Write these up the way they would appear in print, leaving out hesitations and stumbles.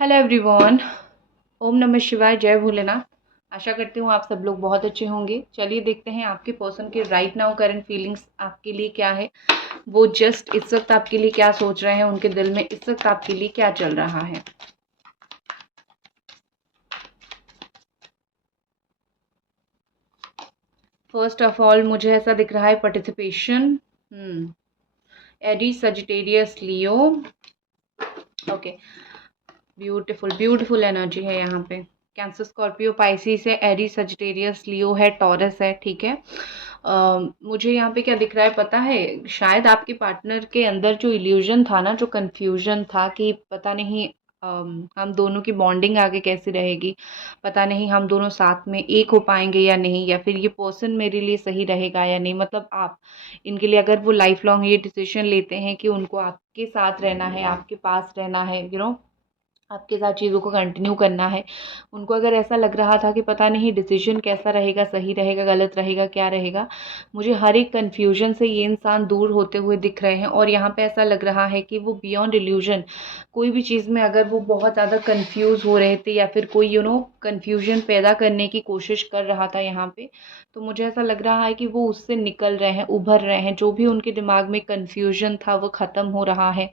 Hello everyone. ओम नमः शिवाय, जय भोलेनाथ। आशा करती हूँ आप सब लोग बहुत अच्छे होंगे। चलिए देखते हैं आपके पर्सन के राइट नाउ करंट फीलिंग्स आपके लिए क्या है। वो जस्ट इस वक्त आपके लिए क्या सोच रहे हैं, उनके दिल में इस वक्त आपके लिए क्या चल रहा है। फर्स्ट ऑफ ऑल मुझे ऐसा दिख रहा है पार्टिसिपेशन। एरीज, सजिटेरियस, लियो। ओके, ब्यूटीफुल ब्यूटीफुल एनर्जी है यहाँ पे। कैंसर, स्कॉर्पियो, पाइसिस है, एरीज, सजिटेरियस, लियो है, टॉरस है। ठीक है। मुझे यहाँ पे क्या दिख रहा है पता है, शायद आपके पार्टनर के अंदर जो इल्यूजन था ना, जो कंफ्यूजन था कि पता नहीं हम दोनों की बॉन्डिंग आगे कैसी रहेगी, पता नहीं हम दोनों साथ में एक हो पाएंगे या नहीं, या फिर ये पर्सन मेरे लिए सही रहेगा या नहीं। मतलब आप इनके लिए अगर वो लाइफ लॉन्ग ये डिसीजन लेते हैं कि उनको आपके साथ रहना है, आपके पास रहना है, आपके साथ चीज़ों को कंटिन्यू करना है, उनको अगर ऐसा लग रहा था कि पता नहीं डिसीजन कैसा रहेगा, सही रहेगा, गलत रहेगा, क्या रहेगा, मुझे हर एक कन्फ्यूजन से ये इंसान दूर होते हुए दिख रहे हैं। और यहाँ पे ऐसा लग रहा है कि वो बियॉन्ड इल्यूजन, कोई भी चीज़ में अगर वो बहुत ज़्यादा कन्फ्यूज़ हो रहे थे या फिर कोई कन्फ्यूजन पैदा करने की कोशिश कर रहा था यहाँ पे, तो मुझे ऐसा लग रहा है कि वो उससे निकल रहे हैं, उभर रहे हैं। जो भी उनके दिमाग में कन्फ्यूजन था वो ख़त्म हो रहा है।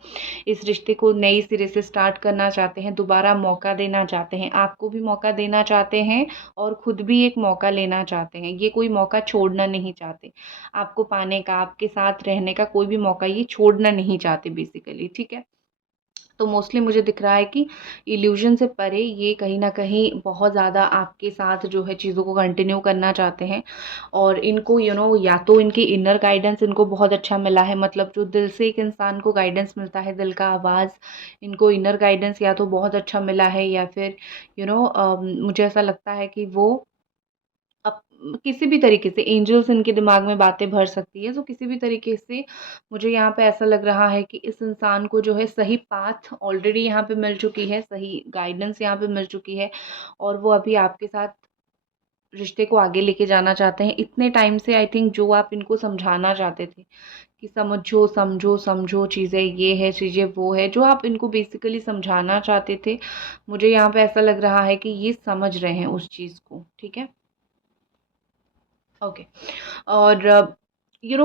इस रिश्ते को नई सिरे से स्टार्ट करना चाहते हैं, दोबारा मौका देना चाहते हैं, आपको भी मौका देना चाहते हैं और खुद भी एक मौका लेना चाहते हैं। ये कोई मौका छोड़ना नहीं चाहते, आपको पाने का, आपके साथ रहने का कोई भी मौका ये छोड़ना नहीं चाहते बेसिकली। ठीक है। तो मोस्टली मुझे दिख रहा है कि इल्यूजन से परे ये कहीं ना कहीं बहुत ज़्यादा आपके साथ जो है चीज़ों को कंटिन्यू करना चाहते हैं। और इनको या तो इनकी इनर गाइडेंस इनको बहुत अच्छा मिला है, मतलब जो दिल से एक इंसान को गाइडेंस मिलता है, दिल का आवाज़, इनको इनर गाइडेंस या तो बहुत अच्छा मिला है, या फिर मुझे ऐसा लगता है कि वो अब किसी भी तरीके से एंजल्स इनके दिमाग में बातें भर सकती है। तो किसी भी तरीके से मुझे यहाँ पे ऐसा लग रहा है कि इस इंसान को जो है सही पाथ ऑलरेडी यहाँ पे मिल चुकी है, सही गाइडेंस यहाँ पे मिल चुकी है, और वो अभी आपके साथ रिश्ते को आगे लेके जाना चाहते हैं। इतने टाइम से आई थिंक जो आप इनको समझाना चाहते थे कि समझो समझो समझो, चीज़ें ये है, चीज़ें वो है, जो आप इनको बेसिकली समझाना चाहते थे, मुझे यहाँ पे ऐसा लग रहा है कि ये समझ रहे हैं उस चीज़ को। ठीक है। ओके। और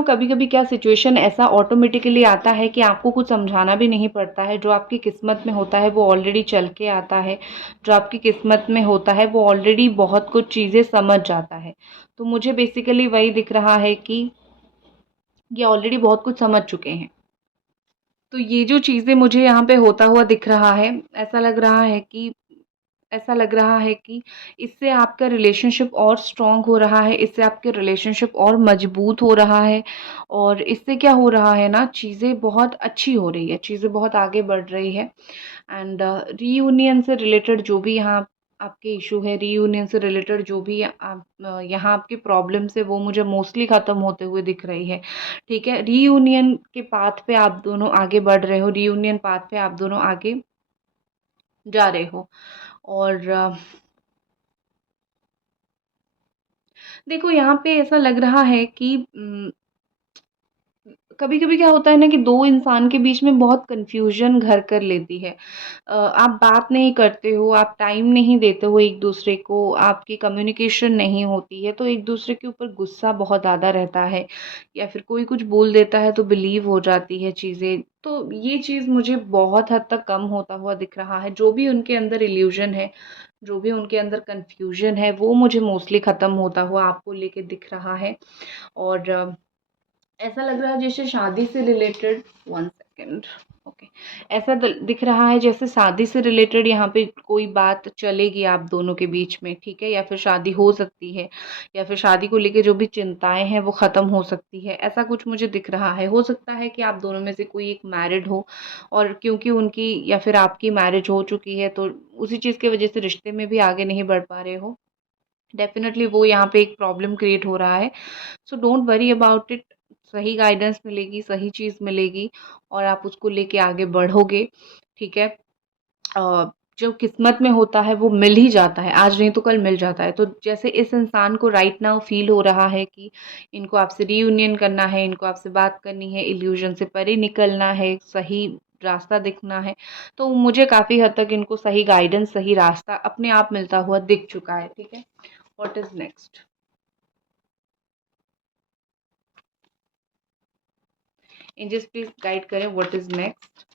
कभी कभी क्या सिचुएशन ऐसा ऑटोमेटिकली आता है कि आपको कुछ समझाना भी नहीं पड़ता है। जो आपकी किस्मत में होता है वो ऑलरेडी चल के आता है, जो आपकी किस्मत में होता है वो ऑलरेडी बहुत कुछ चीज़ें समझ जाता है। तो मुझे बेसिकली वही दिख रहा है कि ये ऑलरेडी बहुत कुछ समझ चुके हैं। तो ये जो चीज़ें मुझे यहाँ पे होता हुआ दिख रहा है, ऐसा लग रहा है कि ऐसा लग रहा है कि इससे आपका रिलेशनशिप और स्ट्रॉन्ग हो रहा है, इससे आपके रिलेशनशिप और मजबूत हो रहा है। और इससे क्या हो रहा है ना, चीज़ें बहुत अच्छी हो रही है, चीज़ें बहुत आगे बढ़ रही है। एंड रीयूनियन से रिलेटेड जो भी यहाँ आपके इशू है, रीयूनियन से रिलेटेड जो भी यहाँ आपकी प्रॉब्लम्स है, वो मुझे मोस्टली ख़त्म होते हुए दिख रही है। ठीक है। रीयूनियन के पाथ पे आप दोनों आगे बढ़ रहे हो, रीयूनियन पाथ पे आप दोनों आगे जा रहे हो। और देखो यहाँ पे ऐसा लग रहा है कि कभी कभी क्या होता है ना कि दो इंसान के बीच में बहुत कंफ्यूजन घर कर लेती है। आप बात नहीं करते हो, आप टाइम नहीं देते हो एक दूसरे को, आपकी कम्युनिकेशन नहीं होती है, तो एक दूसरे के ऊपर गुस्सा बहुत ज़्यादा रहता है, या फिर कोई कुछ बोल देता है तो बिलीव हो जाती है चीज़ें। तो ये चीज़ मुझे बहुत हद तक कम होता हुआ दिख रहा है। जो भी उनके अंदर इल्यूजन है, जो भी उनके अंदर कंफ्यूजन है, वो मुझे मोस्टली ख़त्म होता हुआ आपको लेके दिख रहा है। और ऐसा लग रहा है जैसे शादी से रिलेटेड, 1 सेकेंड। ओके। ऐसा दिख रहा है जैसे शादी से रिलेटेड यहाँ पे कोई बात चलेगी आप दोनों के बीच में। ठीक है। या फिर शादी हो सकती है, या फिर शादी को लेके जो भी चिंताएं हैं वो ख़त्म हो सकती है, ऐसा कुछ मुझे दिख रहा है। हो सकता है कि आप दोनों में से कोई एक मैरिड हो, और क्योंकि उनकी या फिर आपकी मैरिज हो चुकी है, तो उसी चीज़ की वजह से रिश्ते में भी आगे नहीं बढ़ पा रहे हो। डेफिनेटली वो यहाँ पे एक प्रॉब्लम क्रिएट हो रहा है। So don't worry about it. सही गाइडेंस मिलेगी, सही चीज़ मिलेगी, और आप उसको लेके आगे बढ़ोगे। ठीक है। जो किस्मत में होता है वो मिल ही जाता है, आज नहीं तो कल मिल जाता है। तो जैसे इस इंसान को राइट नाउ फील हो रहा है कि इनको आपसे रीयूनियन करना है, इनको आपसे बात करनी है, इल्यूजन से परे निकलना है, सही रास्ता दिखना है। तो मुझे काफ़ी हद तक इनको सही गाइडेंस, सही रास्ता अपने आप मिलता हुआ दिख चुका है। ठीक है, what is next? Angels please guide करें, what is next?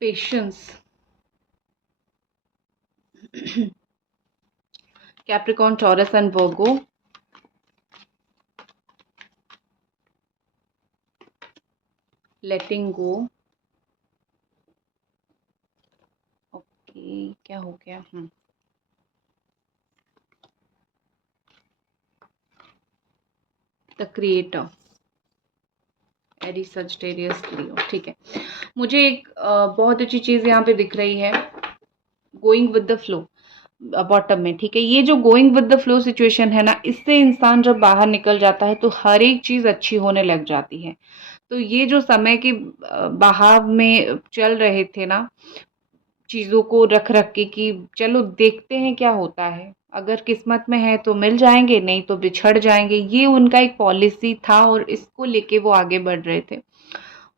Patience, Capricorn, Taurus and Virgo. Letting go. Okay, क्या हो गया? The creator, Aries Sagittarius Leo. ठीक है, मुझे एक बहुत अच्छी चीज़ यहाँ पे दिख रही है, going with the flow bottom में। ठीक है, ये जो going with the flow situation है ना, इससे इंसान जब बाहर निकल जाता है तो हर एक चीज़ अच्छी होने लग जाती है। तो ये जो समय के बहाव में चल रहे थे ना, चीज़ों को रख रख के कि चलो देखते हैं क्या होता है, अगर किस्मत में है तो मिल जाएंगे, नहीं तो बिछड़ जाएंगे, ये उनका एक पॉलिसी था और इसको लेके वो आगे बढ़ रहे थे।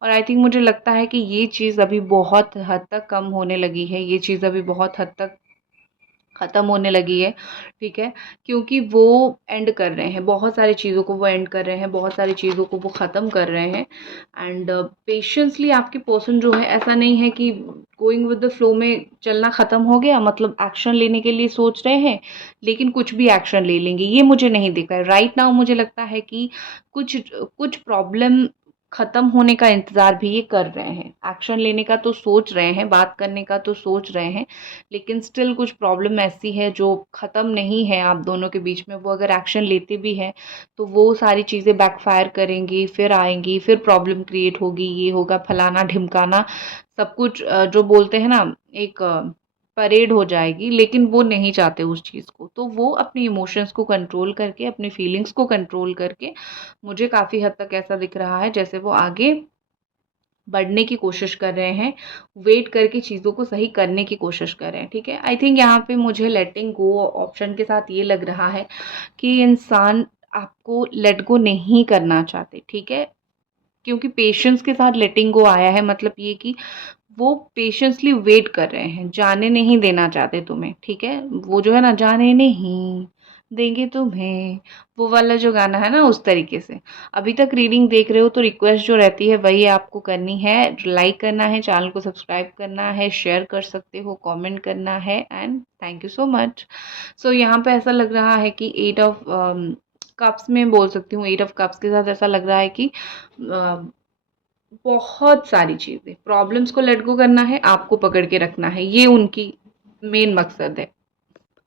और आई थिंक मुझे लगता है कि ये चीज़ अभी बहुत हद तक कम होने लगी है, ये चीज़ अभी बहुत हद तक ख़त्म होने लगी है। ठीक है, क्योंकि वो एंड कर रहे हैं, बहुत सारी चीज़ों को वो एंड कर रहे हैं, बहुत सारी चीज़ों को वो ख़त्म कर रहे हैं। एंड पेशेंसली आपके पर्सन जो है, ऐसा नहीं है कि गोइंग विद द फ्लो में चलना ख़त्म हो गया, मतलब एक्शन लेने के लिए सोच रहे हैं लेकिन कुछ भी एक्शन ले लेंगे, ये मुझे नहीं दिखा है राइट नाउ। मुझे लगता है कि कुछ कुछ प्रॉब्लम ख़त्म होने का इंतज़ार भी ये कर रहे हैं, एक्शन लेने का तो सोच रहे हैं, बात करने का तो सोच रहे हैं, लेकिन स्टिल कुछ प्रॉब्लम ऐसी है जो ख़त्म नहीं है आप दोनों के बीच में। वो अगर एक्शन लेते भी हैं तो वो सारी चीज़ें बैकफायर करेंगी, फिर आएंगी, फिर प्रॉब्लम क्रिएट होगी, ये होगा फलाना ढिमकाना, सब कुछ जो बोलते हैं ना, एक परेड हो जाएगी। लेकिन वो नहीं चाहते उस चीज़ को, तो वो अपने इमोशंस को कंट्रोल करके, अपनी फीलिंग्स को कंट्रोल करके, मुझे काफ़ी हद तक ऐसा दिख रहा है जैसे वो आगे बढ़ने की कोशिश कर रहे हैं, वेट करके चीज़ों को सही करने की कोशिश कर रहे हैं। ठीक है, आई थिंक यहाँ पे मुझे लेटिंग गो ऑप्शन के साथ ये लग रहा है कि इंसान आपको लेट गो नहीं करना चाहते। ठीक है, क्योंकि पेशेंस के साथ लेटिंग गो आया है, मतलब ये कि वो पेशेंसली वेट कर रहे हैं, जाने नहीं देना चाहते तुम्हें। ठीक है, वो जो है ना, जाने नहीं देंगे तुम्हें, वो वाला जो गाना है ना, उस तरीके से। अभी तक रीडिंग देख रहे हो तो रिक्वेस्ट जो रहती है वही आपको करनी है, लाइक करना है, चैनल को सब्सक्राइब करना है, शेयर कर सकते हो, कमेंट करना है, and thank you so much. So यहाँ पे ऐसा लग रहा है कि 8 ऑफ कप्स में बोल सकती हूँ, 8 ऑफ कप्स के साथ ऐसा लग रहा है कि बहुत सारी चीज़ें, प्रॉब्लम्स को लेट गो करना है, आपको पकड़ के रखना है, ये उनकी मेन मकसद है।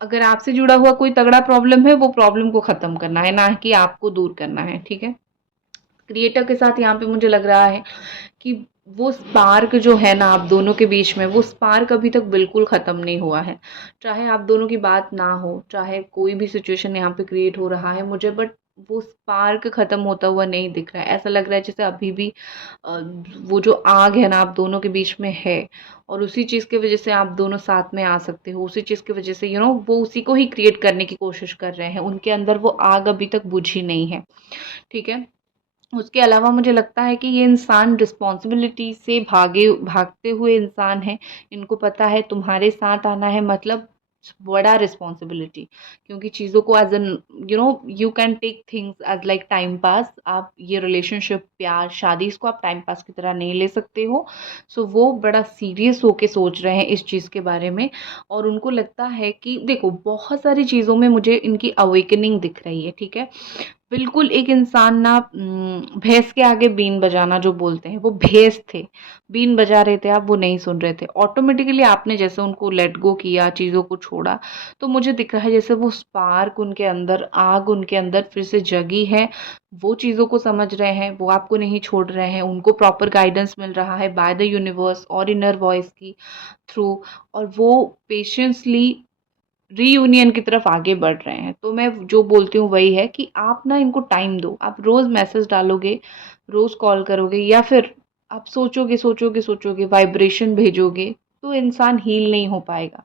अगर आपसे जुड़ा हुआ कोई तगड़ा प्रॉब्लम है, वो प्रॉब्लम को ख़त्म करना है, ना कि आपको दूर करना है। ठीक है, क्रिएटर के साथ यहाँ पे मुझे लग रहा है कि वो स्पार्क जो है ना आप दोनों के बीच में, वो स्पार्क अभी तक बिल्कुल ख़त्म नहीं हुआ है। चाहे आप दोनों की बात ना हो, चाहे कोई भी सिचुएशन यहाँ पे क्रिएट हो रहा है मुझे, बट वो स्पार्क ख़त्म होता हुआ नहीं दिख रहा है। ऐसा लग रहा है जैसे अभी भी वो जो आग है ना आप दोनों के बीच में है, और उसी चीज़ की वजह से आप दोनों साथ में आ सकते हो, उसी चीज़ की वजह से वो उसी को ही क्रिएट करने की कोशिश कर रहे हैं, उनके अंदर वो आग अभी तक बुझी नहीं है। ठीक है, उसके अलावा मुझे लगता है कि ये इंसान रिस्पॉन्सिबिलिटी से भागते हुए इंसान है। इनको पता है तुम्हारे साथ आना है मतलब बड़ा रिस्पॉन्सिबिलिटी, क्योंकि चीज़ों को as an you can take things as like time pass. आप ये रिलेशनशिप, प्यार, शादी, इसको आप टाइम पास की तरह नहीं ले सकते हो। सो वो बड़ा सीरियस होके सोच रहे हैं इस चीज़ के बारे में, और उनको लगता है कि देखो बहुत सारी चीज़ों में मुझे इनकी अवेकनिंग दिख रही है। ठीक है, बिल्कुल एक इंसान ना, भैंस के आगे बीन बजाना जो बोलते हैं, वो भैंस थे, बीन बजा रहे थे आप, वो नहीं सुन रहे थे, ऑटोमेटिकली आपने जैसे उनको लेट गो किया, चीज़ों को छोड़ा, तो मुझे दिख रहा है जैसे वो स्पार्क उनके अंदर, आग उनके अंदर फिर से जगी है। वो चीज़ों को समझ रहे हैं, वो आपको नहीं छोड़ रहे हैं, उनको प्रॉपर गाइडेंस मिल रहा है बाय द यूनिवर्स और इनर वॉइस की थ्रू, और वो पेशेंसली रीयूनियन की तरफ आगे बढ़ रहे हैं। तो मैं जो बोलती हूँ वही है कि आप ना इनको टाइम दो, आप रोज़ मैसेज डालोगे, रोज़ कॉल करोगे, या फिर आप सोचोगे सोचोगे सोचोगे, वाइब्रेशन भेजोगे, तो इंसान हील नहीं हो पाएगा।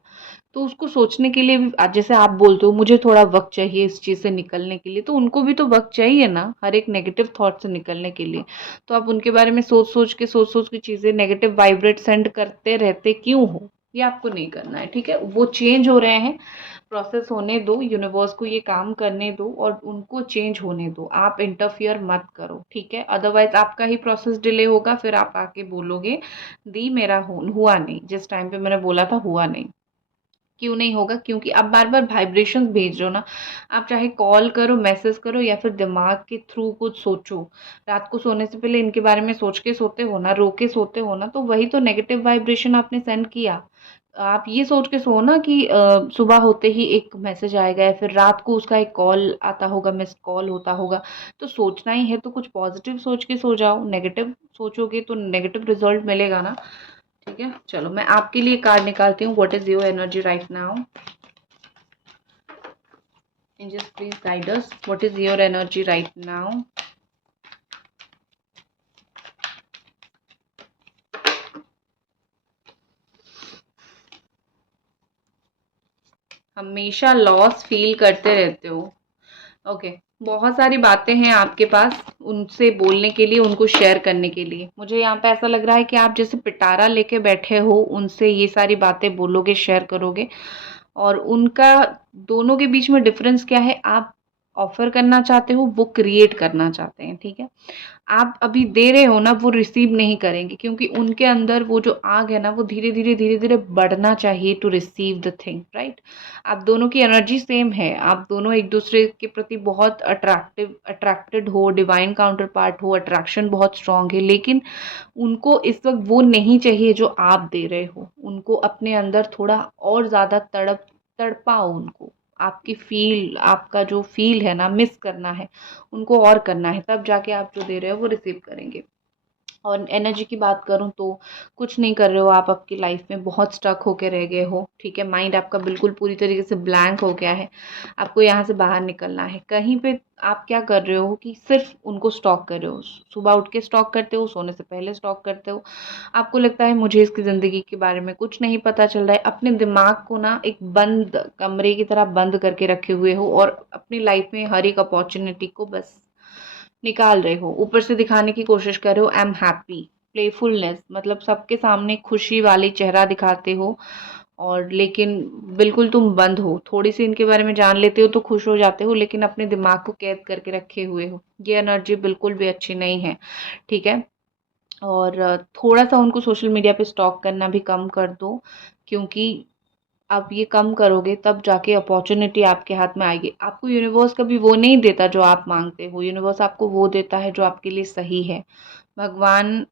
तो उसको सोचने के लिए भी जैसे आप बोलते हो मुझे थोड़ा वक्त चाहिए इस चीज़ से निकलने के लिए, तो उनको भी तो वक्त चाहिए ना हर एक नेगेटिव थॉट से निकलने के लिए। तो आप उनके बारे में सोच सोच के चीज़ें नेगेटिव वाइब्रेट सेंड करते रहते क्यों हो? ये आपको नहीं करना है, ठीक है? वो चेंज हो रहे हैं, प्रोसेस होने दो, यूनिवर्स को ये काम करने दो और उनको चेंज होने दो, आप इंटरफियर मत करो, ठीक है? अदरवाइज आपका ही प्रोसेस डिले होगा, फिर आप आके बोलोगे दी मेरा हुआ नहीं, जिस टाइम पे मैंने बोला था हुआ नहीं। क्यों नहीं होगा? क्योंकि आप बार-बार वाइब्रेशंस भेज रहे हो ना। आप चाहे कॉल करो, मैसेज करो या फिर दिमाग के थ्रू कुछ सोचो। रात को सोने से पहले इनके बारे में सोच के सोते हो ना, रो के सोते हो ना, तो वही तो नेगेटिव वाइब्रेशन आपने सेंड किया। आप ये सोच के सोओ ना कि सुबह होते ही एक मैसेज आएगा या फिर रात को उसका एक कॉल आता होगा, मिस्ड कॉल होता होगा। तो सोचना ही है तो कुछ पॉजिटिव सोच के सो जाओ। नेगेटिव सोचोगे तो नेगेटिव रिजल्ट मिलेगा ना। ठीक है, चलो मैं आपके लिए कार्ड निकालती हूँ। What is your energy right now? Angels please guide us. What is your energy right now? हमेशा लॉस फील करते रहते हो। ओके, बहुत सारी बातें हैं आपके पास उनसे बोलने के लिए, उनको शेयर करने के लिए। मुझे यहाँ पे ऐसा लग रहा है कि आप जैसे पिटारा लेके बैठे हो, उनसे ये सारी बातें बोलोगे, शेयर करोगे। और उनका दोनों के बीच में डिफरेंस क्या है? आप ऑफर करना चाहते हो, वो क्रिएट करना चाहते हैं, ठीक है? आप अभी दे रहे हो ना, वो रिसीव नहीं करेंगे क्योंकि उनके अंदर वो जो आग है ना, वो धीरे धीरे बढ़ना चाहिए to receive the thing, right? आप दोनों की एनर्जी सेम है, आप दोनों एक दूसरे के प्रति बहुत अट्रैक्टेड हो, डिवाइन काउंटर पार्ट हो, अट्रैक्शन बहुत स्ट्रांग है, लेकिन उनको इस वक्त वो नहीं चाहिए जो आप दे रहे हो। उनको अपने अंदर थोड़ा और ज़्यादा तड़पाओ उनको। आपकी आपका जो फील है ना, मिस करना है उनको और करना है, तब जाके आप जो दे रहे हो वो रिसीव करेंगे। और एनर्जी की बात करूँ तो कुछ नहीं कर रहे हो आप, आपकी लाइफ में बहुत स्टक होके रह गए हो, ठीक है? माइंड आपका बिल्कुल पूरी तरीके से ब्लैंक हो गया है। आपको यहाँ से बाहर निकलना है। कहीं पे आप क्या कर रहे हो कि सिर्फ उनको स्टॉक कर रहे हो। सुबह उठ के स्टॉक करते हो, सोने से पहले स्टॉक करते हो। आपको लगता है मुझे इसकी ज़िंदगी के बारे में कुछ नहीं पता चल रहा है। अपने दिमाग को ना एक बंद कमरे की तरह बंद करके रखे हुए हो और अपनी लाइफ में हर एक अपॉर्चुनिटी को बस निकाल रहे हो। ऊपर से दिखाने की कोशिश कर रहे हो आई एम हैप्पी, प्लेफुलनेस, मतलब सबके सामने खुशी वाली चेहरा दिखाते हो। और लेकिन बिल्कुल तुम बंद हो। थोड़ी सी इनके बारे में जान लेते हो तो खुश हो जाते हो, लेकिन अपने दिमाग को कैद करके रखे हुए हो। ये एनर्जी बिल्कुल भी अच्छी नहीं है, ठीक है? और थोड़ा सा उनको सोशल मीडिया पे स्टॉक करना भी कम कर दो, क्योंकि आप ये कम करोगे तब जाके अपॉर्चुनिटी आपके हाथ में आएगी। आपको यूनिवर्स कभी वो नहीं देता जो आप मांगते हो, यूनिवर्स आपको वो देता है जो आपके लिए सही है। भगवान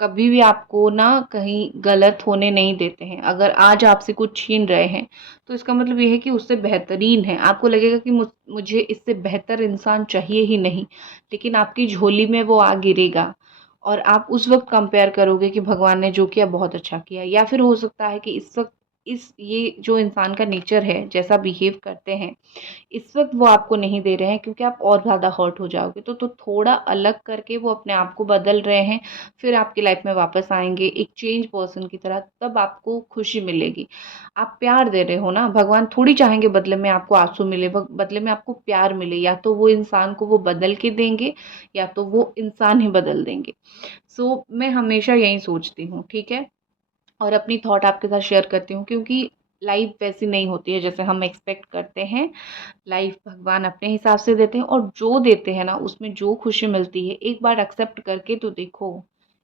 कभी भी आपको ना कहीं गलत होने नहीं देते हैं। अगर आज आपसे कुछ छीन रहे हैं तो इसका मतलब ये है कि उससे बेहतरीन है। आपको लगेगा कि मुझे इससे बेहतर इंसान चाहिए ही नहीं, लेकिन आपकी झोली में वो आ गिरेगा और आप उस वक्त कंपेयर करोगे कि भगवान ने जो किया बहुत अच्छा किया। या फिर हो सकता है कि इस वक्त इस ये जो इंसान का नेचर है, जैसा बिहेव करते हैं, इस वक्त वो आपको नहीं दे रहे हैं क्योंकि आप और ज़्यादा हर्ट हो जाओगे। तो थोड़ा अलग करके वो अपने आप को बदल रहे हैं, फिर आपकी लाइफ में वापस आएंगे एक चेंज पर्सन की तरह, तब आपको खुशी मिलेगी। आप प्यार दे रहे हो ना, भगवान थोड़ी चाहेंगे बदले में आपको आंसू मिले, बदले में आपको प्यार मिले। या तो वो इंसान को वो बदल के देंगे या तो वो इंसान ही बदल देंगे। मैं हमेशा यही सोचती हूँ, ठीक है? और अपनी थॉट आपके साथ शेयर करती हूँ, क्योंकि लाइफ वैसी नहीं होती है जैसे हम एक्सपेक्ट करते हैं। लाइफ भगवान अपने हिसाब से देते हैं और जो देते हैं ना, उसमें जो खुशी मिलती है एक बार एक्सेप्ट करके तो देखो।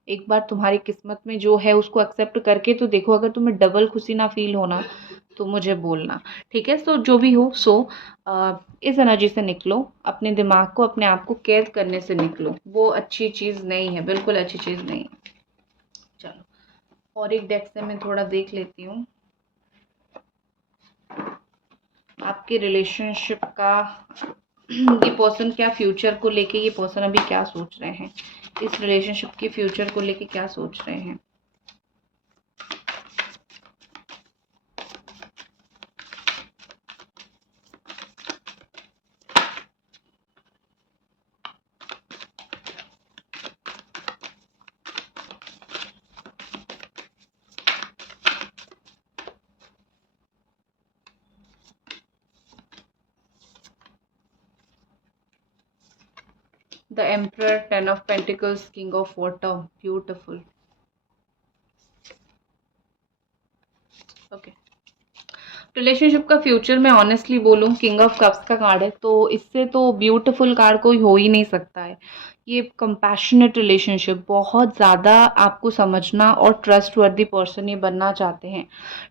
एक बार तुम्हारी किस्मत में जो है उसको एक्सेप्ट करके तो देखो। अगर तुम्हें डबल खुशी ना फील होना तो मुझे बोलना, ठीक है? जो भी हो इस एनर्जी से निकलो। अपने दिमाग को, अपने आप को कैद करने से निकलो। वो अच्छी चीज़ नहीं है, बिल्कुल अच्छी चीज़ नहीं है। चलो, और एक डेक से मैं थोड़ा देख लेती हूँ आपके रिलेशनशिप का। ये पर्सन क्या फ्यूचर को लेके, ये पर्सन अभी क्या सोच रहे हैं? इस रिलेशनशिप के फ्यूचर को लेके क्या सोच रहे हैं? The emperor, 10 of pentacles, king of water, beautiful. Okay, relationship का फ्यूचर मैं ऑनेस्टली बोलूँ, किंग ऑफ कप्स का कार्ड है, तो इससे तो ब्यूटीफुल कार्ड कोई हो ही नहीं सकता है। ये कंपैशनेट रिलेशनशिप, बहुत ज़्यादा आपको समझना और ट्रस्ट वर्दी पर्सन ये बनना चाहते हैं,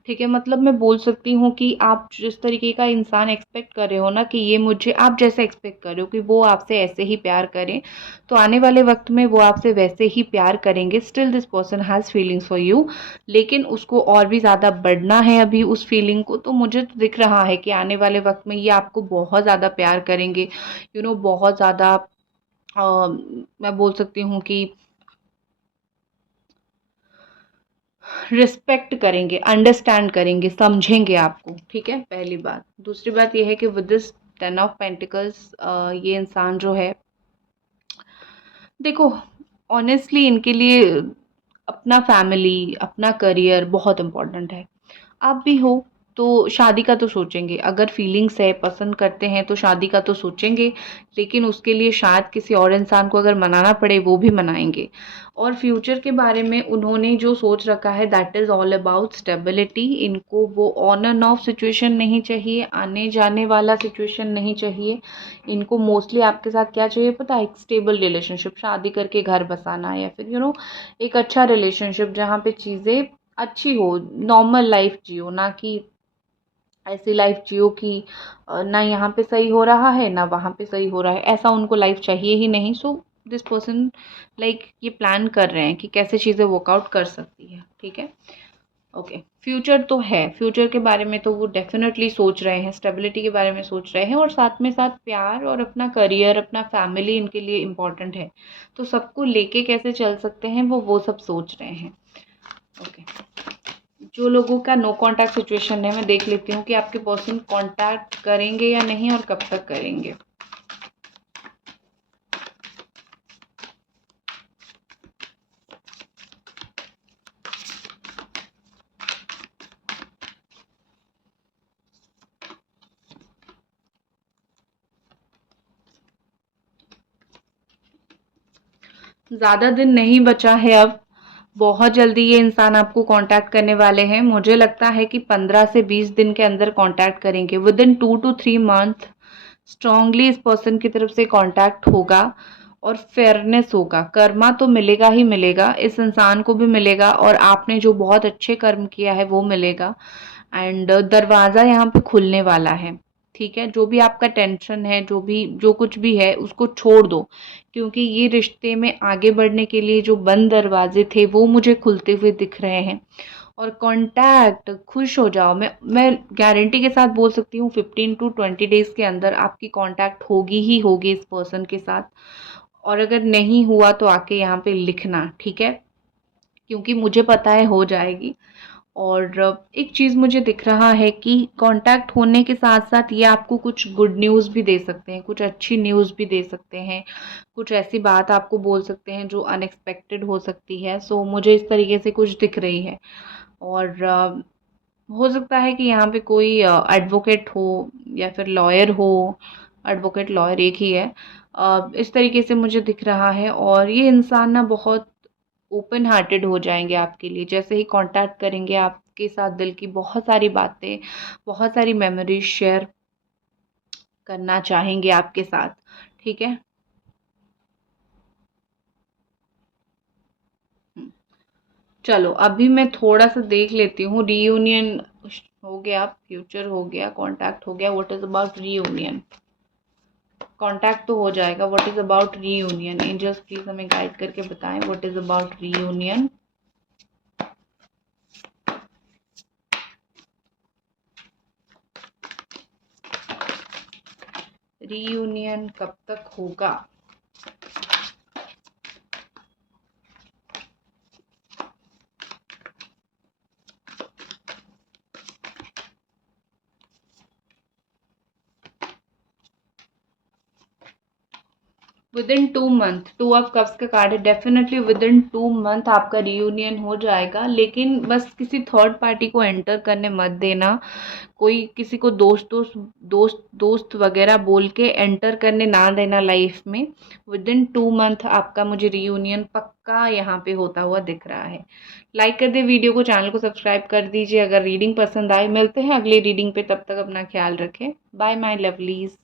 ठीक है। मतलब मैं बोल सकती हूँ कि आप जिस तरीके का इंसान एक्सपेक्ट कर रहे हो ना कि ये मुझे, आप जैसे एक्सपेक्ट कर रहे हो कि वो आपसे ऐसे ही प्यार करें, तो आने वाले वक्त में वो आपसे वैसे ही प्यार करेंगे। Still this person has feelings for you, लेकिन उसको और भी ज़्यादा बढ़ना है अभी उस फीलिंग को। तो मुझे तो दिख रहा है कि आने वाले वक्त में ये आपको बहुत ज़्यादा प्यार करेंगे, बहुत ज़्यादा मैं बोल सकती हूँ कि रिस्पेक्ट करेंगे, अंडरस्टैंड करेंगे, समझेंगे आपको, ठीक है, पहली बात। दूसरी बात ये है कि विद दिस 10 ऑफ पेंटिकल्स, ये इंसान जो है, देखो, ऑनेस्टली इनके लिए अपना फैमिली, अपना करियर बहुत इम्पोर्टेंट है। आप भी हो तो शादी का तो सोचेंगे, अगर फीलिंग्स है, पसंद करते हैं तो शादी का तो सोचेंगे, लेकिन उसके लिए शायद किसी और इंसान को अगर मनाना पड़े वो भी मनाएंगे। और फ्यूचर के बारे में उन्होंने जो सोच रखा है, that is all about stability. इनको वो ऑन एंड ऑफ सिचुएशन नहीं चाहिए, आने जाने वाला सिचुएशन नहीं चाहिए। इनको मोस्टली आपके साथ क्या चाहिए पता है? एक स्टेबल रिलेशनशिप, शादी करके घर बसाना, या फिर एक अच्छा रिलेशनशिप जहाँ पे चीज़ें अच्छी हो, नॉर्मल लाइफ जियो, ना कि ऐसी लाइफ जियो कि ना यहाँ पे सही हो रहा है ना वहाँ पे सही हो रहा है, ऐसा उनको लाइफ चाहिए ही नहीं। सो दिस पर्सन लाइक ये प्लान कर रहे हैं कि कैसे चीज़ें वर्कआउट कर सकती है, ठीक है। ओके, फ्यूचर तो है, फ्यूचर के बारे में तो वो डेफिनेटली सोच रहे हैं, स्टेबिलिटी के बारे में सोच रहे हैं, और साथ में साथ प्यार और अपना करियर, अपना फैमिली इनके लिए इम्पोर्टेंट है। तो सबको लेके कैसे चल सकते हैं वो सब सोच रहे हैं। ओके, जो लोगों का नो कांटेक्ट सिचुएशन है, मैं देख लेती हूँ कि आपके पर्सन कांटेक्ट करेंगे या नहीं और कब तक करेंगे। ज़्यादा दिन नहीं बचा है अब, बहुत जल्दी ये इंसान आपको कांटेक्ट करने वाले हैं। मुझे लगता है कि 15 से 20 दिन के अंदर कांटेक्ट करेंगे, with in 2 to 3 month strongly इस पर्सन की तरफ से कांटेक्ट होगा। और फेयरनेस होगा, कर्मा तो मिलेगा ही मिलेगा, इस इंसान को भी मिलेगा, और आपने जो बहुत अच्छे कर्म किया है वो मिलेगा। एंड दरवाज़ा यहाँ पे खुलने वाला है, ठीक है। जो भी आपका टेंशन है, जो कुछ भी है उसको छोड़ दो, क्योंकि ये रिश्ते में आगे बढ़ने के लिए जो बंद दरवाजे थे वो मुझे खुलते हुए दिख रहे हैं। और कांटेक्ट, खुश हो जाओ, मैं गारंटी के साथ बोल सकती हूँ 15 to 20 डेज के अंदर आपकी कांटेक्ट होगी ही होगी इस पर्सन के साथ। और अगर नहीं हुआ तो आके यहाँ पे लिखना, ठीक है, क्योंकि मुझे पता है हो जाएगी। और एक चीज़ मुझे दिख रहा है कि कांटेक्ट होने के साथ साथ ये आपको कुछ गुड न्यूज़ भी दे सकते हैं, कुछ अच्छी न्यूज़ भी दे सकते हैं, कुछ ऐसी बात आपको बोल सकते हैं जो अनएक्सपेक्टेड हो सकती है। सो मुझे इस तरीके से कुछ दिख रही है। और हो सकता है कि यहाँ पे कोई एडवोकेट हो या फिर लॉयर हो, एडवोकेट लॉयर एक ही है। इस तरीके से मुझे दिख रहा है, और ये इंसान ना बहुत ओपन हार्टेड हो जाएंगे आपके लिए, जैसे ही कांटेक्ट करेंगे आपके साथ दिल की बहुत सारी बातें, बहुत सारी मेमोरीज शेयर करना चाहेंगे आपके साथ, ठीक है। हम्म, चलो अभी मैं थोड़ा सा देख लेती हूँ, रीयूनियन हो गया, फ्यूचर हो गया, कांटेक्ट हो गया, what is about reunion. Contact तो हो जाएगा, what is about reunion, angels please हमें गाइड करके बताएं what is about reunion. Reunion कब तक होगा? Within 2 month, 2 of cups का कार्ड है, डेफिनेटली विद इन 2 मंथ आपका रियूनियन हो जाएगा, लेकिन बस किसी थर्ड पार्टी को एंटर करने मत देना। कोई किसी को दोस्त वगैरह बोल के एंटर करने ना देना लाइफ में। विद इन 2 मंथ आपका मुझे रियूनियन पक्का यहाँ पे होता हुआ दिख रहा है। लाइक कर दे वीडियो को, चैनल को सब्सक्राइब कर दीजिए अगर रीडिंग पसंद आए। मिलते हैं अगली रीडिंग पे, तब तक अपना ख्याल रखें। Bye my lovelies.